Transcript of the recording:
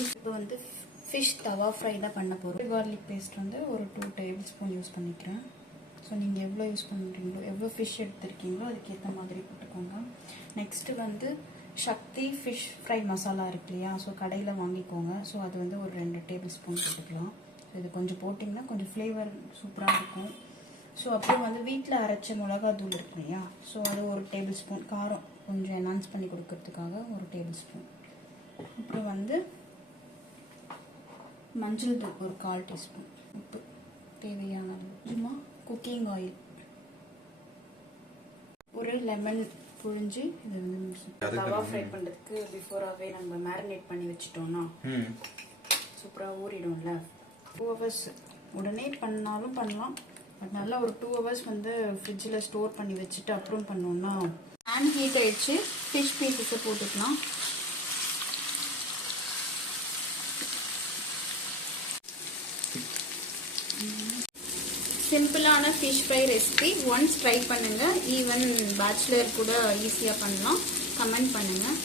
இப்போ வந்து ஃபிஷ் தவா ஃப்ரை தான் பண்ண போகிறோம். கார்லிக் பேஸ்ட் வந்து ஒரு 2 டேபிள் ஸ்பூன் யூஸ் பண்ணிக்கிறேன். ஸோ நீங்கள் எவ்வளோ யூஸ் பண்ணுறீங்களோ, எவ்வளோ ஃபிஷ் எடுத்துருக்கீங்களோ அதுக்கேற்ற மாதிரி போட்டுக்கோங்க. நெக்ஸ்ட்டு வந்து சக்தி ஃபிஷ் ஃப்ரை மசாலா இருக்கு இல்லையா, ஸோ கடையில் வாங்கிக்கோங்க. ஸோ அது வந்து ஒரு 2 டேபிள் ஸ்பூன் போட்டுக்கலாம். ஸோ இது கொஞ்சம் போட்டிங்கன்னா கொஞ்சம் ஃப்ளேவர் சூப்பராக இருக்கும். ஸோ அப்புறம் வந்து வீட்டில் அரைச்ச மிளகாத்தூள் இருக்கு இல்லையா, ஸோ அது ஒரு டேபிள் ஸ்பூன், காரம் கொஞ்சம் என்ஹான்ஸ் பண்ணி கொடுக்கறதுக்காக ஒரு டேபிள் ஸ்பூன். அப்புறம் வந்து மஞ்சள் தூள் ஒரு 1/4 டீஸ்பூன், உப்பு தேவையான அளவு, குக்கிங் ஆயில், ஒரு லெமன் புழிஞ்சு இது வந்து தவா ஃப்ரை பண்ணுறதுக்கு பிஃபோராகவே நம்ம மேரினேட் பண்ணி வச்சுட்டோம்னா சூப்பராக ஊறிடும்ல. 2 ஹவர்ஸ் உடனே பண்ணாலும் பண்ணலாம், பட் நல்லா ஒரு 2 ஹவர்ஸ் வந்து ஃப்ரிட்ஜில் ஸ்டோர் பண்ணி வச்சுட்டு அப்புறம் பண்ணோம்னா. பேன் ஹீட் ஆயிடுச்சு, ஃபிஷ் பீஸஸை போட்டுக்கலாம். சிம்பிளான fish fry recipe once try பண்ணுங்கள். ஈவன் பேச்சுலர் கூட ஈஸியாக பண்ணலாம். கமெண்ட் பண்ணுங்கள்.